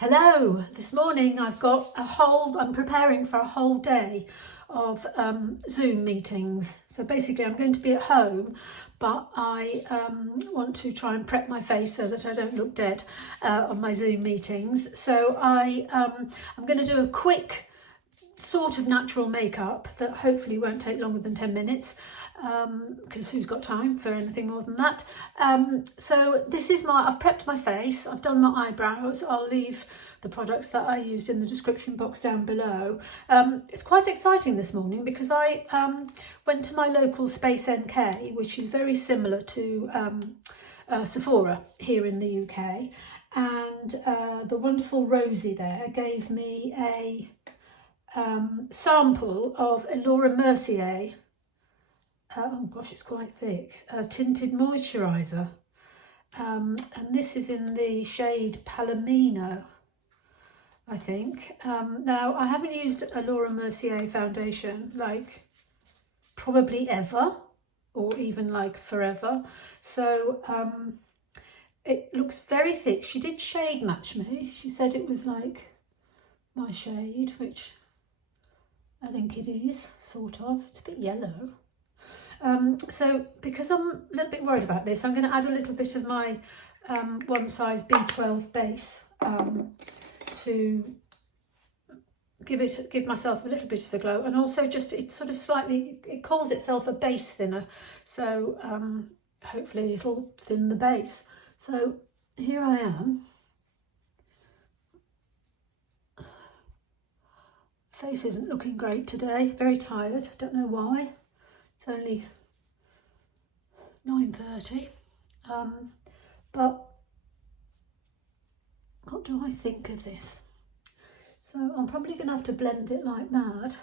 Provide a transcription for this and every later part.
Hello, this morning I'm preparing for a whole day of Zoom meetings. So basically I'm going to be at home, but I want to try and prep my face so that I don't look dead on my Zoom meetings. So I'm going to do a quick sort of natural makeup that hopefully won't take longer than 10 minutes because who's got time for anything more than that. So this is I've prepped my face, I've done my eyebrows. I'll leave the products that I used in the description box down below. It's quite exciting this morning because I went to my local Space NK, which is very similar to Sephora here in the UK, and the wonderful Rosie there gave me a sample of Laura Mercier, oh gosh, it's quite thick, tinted moisturiser, and this is in the shade Palomino, I think. Now I haven't used a Laura Mercier foundation like probably ever, or even like forever, so it looks very thick. She did shade match me. She said it was like my shade, which I think it is, sort of. It's a bit yellow. So because I'm a little bit worried about this, I'm going to add a little bit of my Size B12base to give myself a little bit of a glow, and also just it calls itself a base thinner, so hopefully it'll thin the base. So here I am. Face isn't looking great today, very tired, don't know why. It's only 9:30, but what do I think of this? So I'm probably going to have to blend it like mad.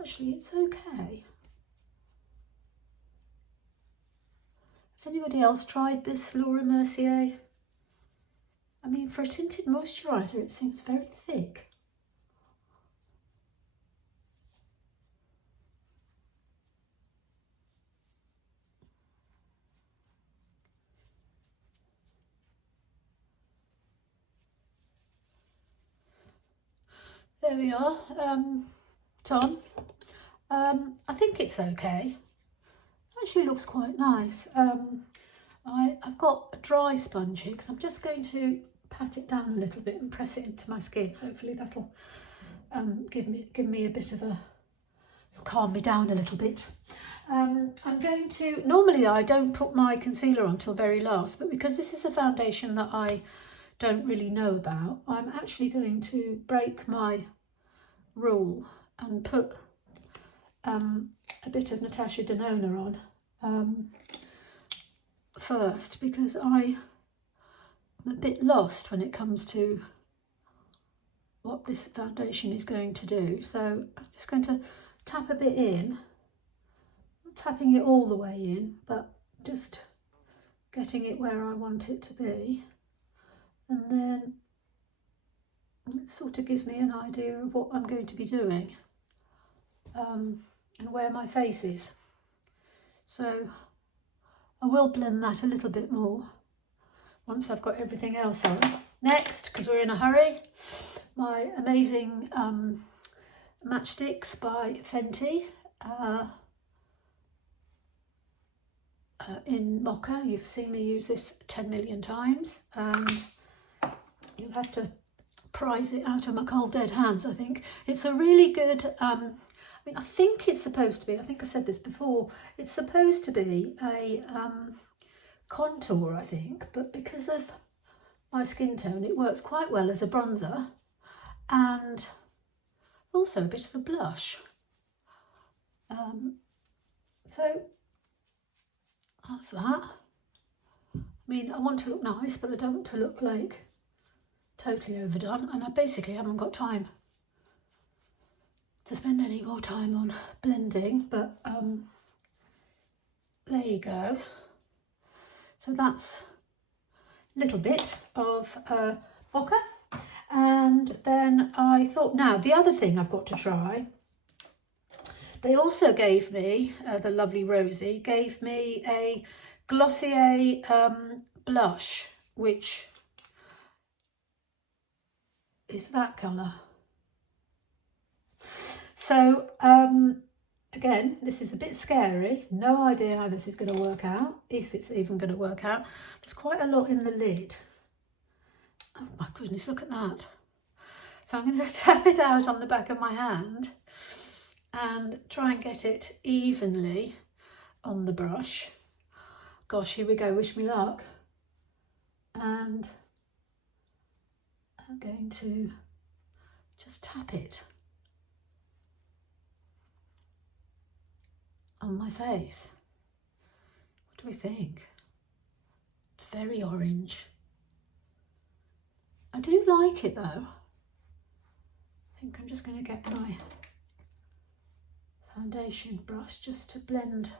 Actually, it's okay. Has anybody else tried this Laura Mercier? I mean, for a tinted moisturiser, it seems very thick. There we are, it's on. I think it's okay. Actually looks quite nice. I've got a dry sponge here because I'm just going to pat it down a little bit and press it into my skin. Hopefully that'll give me a bit of calm me down a little bit. I'm going to, normally I don't put my concealer on till very last, but because this is a foundation that I don't really know about, I'm actually going to break my rule and put a bit of Natasha Deanna on first, because I'm a bit lost when it comes to what this foundation is going to do. So I'm just going to tap a bit in, not tapping it all the way in, but just getting it where I want it to be. And then it sort of gives me an idea of what I'm going to be doing and where my face is. So I will blend that a little bit more once I've got everything else on. Next, because we're in a hurry, my amazing matchsticks by Fenty in Mocha. You've seen me use this 10 million times, and you'll have to prise it out of my cold dead hands. I think it's a really good, I think it's supposed to be, I think I've said this before, it's supposed to be a contour, I think, but because of my skin tone it works quite well as a bronzer and also a bit of a blush. So that's that. I mean, I want to look nice, but I don't want to look like totally overdone, and I basically haven't got time to spend any more time on blending, but there you go. So that's a little bit of Mocha, and then I thought, now the other thing I've got to try, they also gave me, the lovely Rosie gave me a Glossier blush, which is that colour. So again, this is a bit scary. No idea how this is going to work out, if it's even going to work out. There's quite a lot in the lid. Oh my goodness, look at that. So I'm going to tap it out on the back of my hand and try and get it evenly on the brush. Gosh, here we go, wish me luck. And I'm going to just tap it on my face. What do we think? It's very orange. I do like it though. I think I'm just going to get my foundation brush just to blend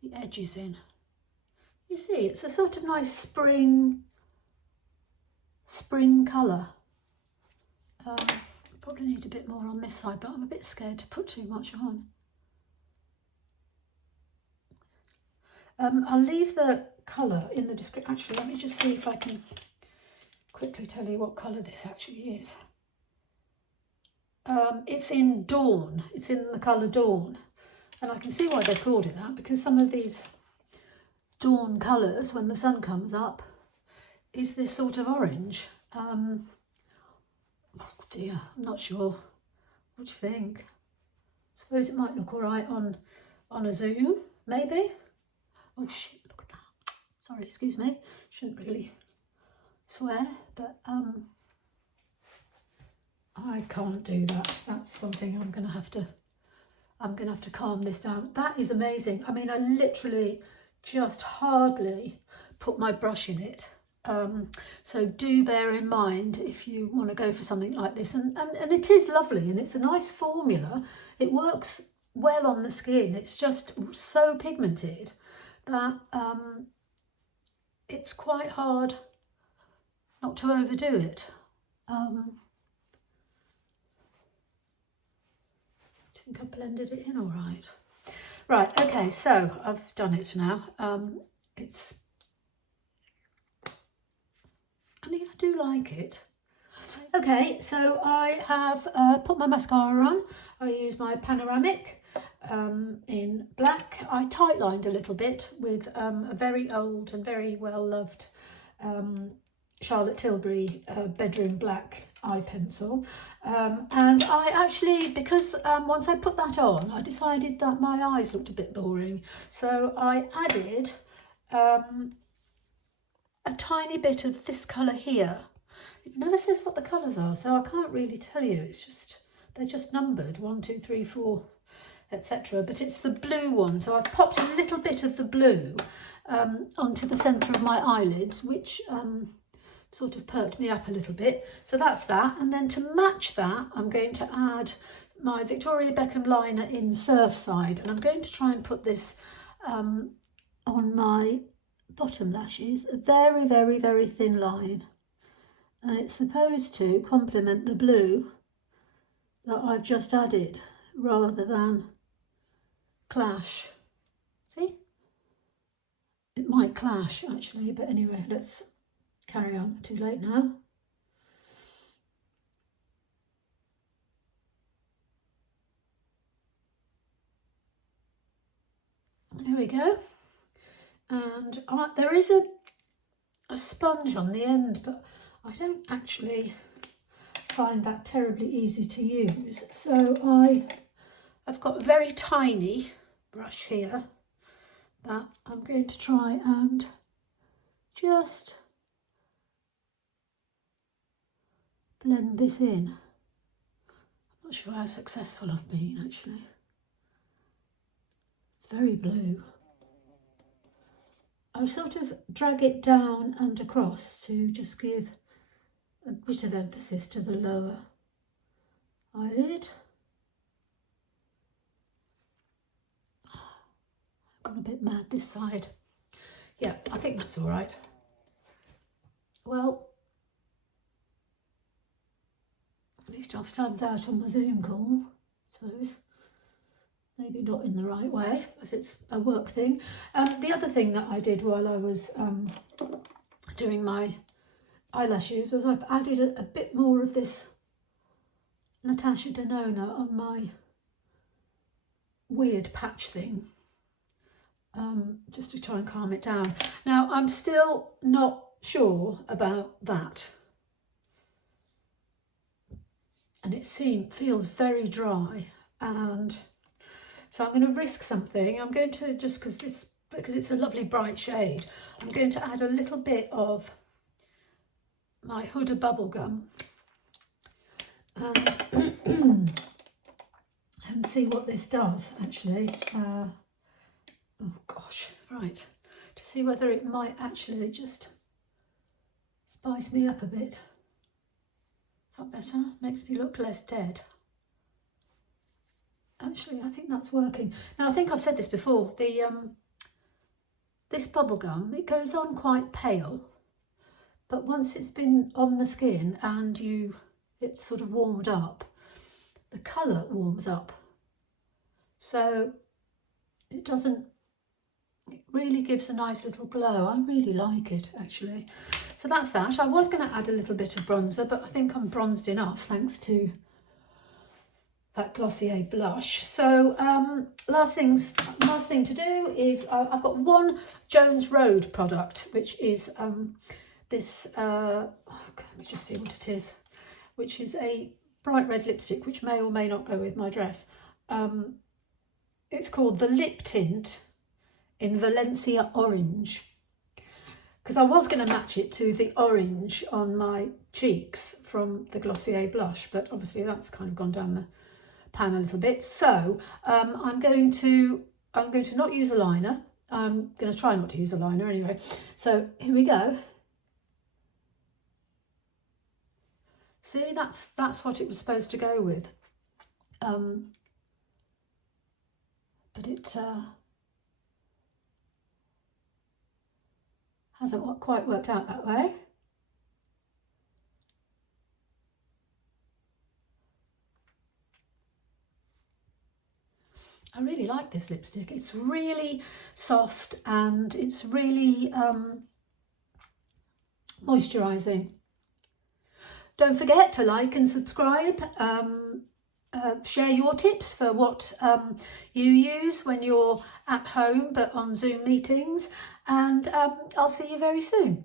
the edges in. You see, it's a sort of nice spring colour. Probably need a bit more on this side, but I'm a bit scared to put too much on. I'll leave the colour in the description. Actually, let me just see if I can quickly tell you what colour this actually is. It's in Dawn. It's in the colour Dawn. And I can see why they called it that, because some of these dawn colours, when the sun comes up, is this sort of orange. Oh dear, I'm not sure. What do you think? I suppose it might look all right on a zoom, maybe. Oh shit, look at that. Sorry, excuse me. Shouldn't really swear, but I can't do that. That's something I'm gonna have to calm this down. That is amazing. I mean, I literally just hardly put my brush in it. So do bear in mind if you want to go for something like this. And it is lovely, and it's a nice formula. It works well on the skin. It's just so pigmented that it's quite hard not to overdo it. I think I blended it in all right. Right, okay, so I've done it now. I mean, I do like it. Okay, so I have put my mascara on. I use my Panoramic in black. I tight lined a little bit with a very old and very well loved Charlotte Tilbury Bedroom Black eye pencil. And I actually, because once I put that on, I decided that my eyes looked a bit boring. So I added a tiny bit of this colour here. It never says what the colours are, so I can't really tell you. It's just, they're just numbered, 1, 2, 3, 4, etc. But it's the blue one, so I've popped a little bit of the blue onto the centre of my eyelids, which sort of perked me up a little bit. So that's that. And then to match that, I'm going to add my Victoria Beckham liner in Surfside, and I'm going to try and put this on my bottom lashes, a very, very, very thin line. And it's supposed to complement the blue that I've just added rather than clash. See? It might clash actually, but anyway, let's carry on. Too late now. There we go. And there is a sponge on the end, but I don't actually find that terribly easy to use. So I've got a very tiny brush here that I'm going to try and just blend this in. I'm not sure how successful I've been actually. It's very blue. I sort of drag it down and across to just give a bit of emphasis to the lower eyelid. I've gone a bit mad this side. Yeah, I think that's all right. Well, at least I'll stand out on my Zoom call, I suppose. Maybe not in the right way, as it's a work thing. The other thing that I did while I was doing my eyelashes was I've added a bit more of this Natasha Deanna on my weird patch thing, just to try and calm it down. Now, I'm still not sure about that. And it feels very dry, and so I'm going to risk something. I'm going to, just because it's a lovely bright shade, I'm going to add a little bit of my Huda Bubblegum and see what this does actually. Oh gosh, right, to see whether it might actually just spice me up a bit. Is that better? Makes me look less dead. Actually, I think that's working. Now, I think I've said this before, this bubblegum, it goes on quite pale, but once it's been on the skin and it's sort of warmed up, the colour warms up. So it really gives a nice little glow. I really like it, actually. So that's that. I was going to add a little bit of bronzer, but I think I'm bronzed enough thanks to that Glossier blush. So last thing to do is I've got one Jones Road product, which is this, let me just see what it is, which is a bright red lipstick, which may or may not go with my dress. It's called the Lip Tint in Valencia Orange, because I was going to match it to the orange on my cheeks from the Glossier blush, but obviously that's kind of gone down the pan a little bit. So I'm going to not use a liner. I'm going to try not to use a liner anyway. So here we go. See, that's what it was supposed to go with, but it hasn't quite worked out that way. I really like this lipstick. It's really soft and it's really moisturising. Don't forget to like and subscribe. Share your tips for what you use when you're at home but on Zoom meetings, and I'll see you very soon.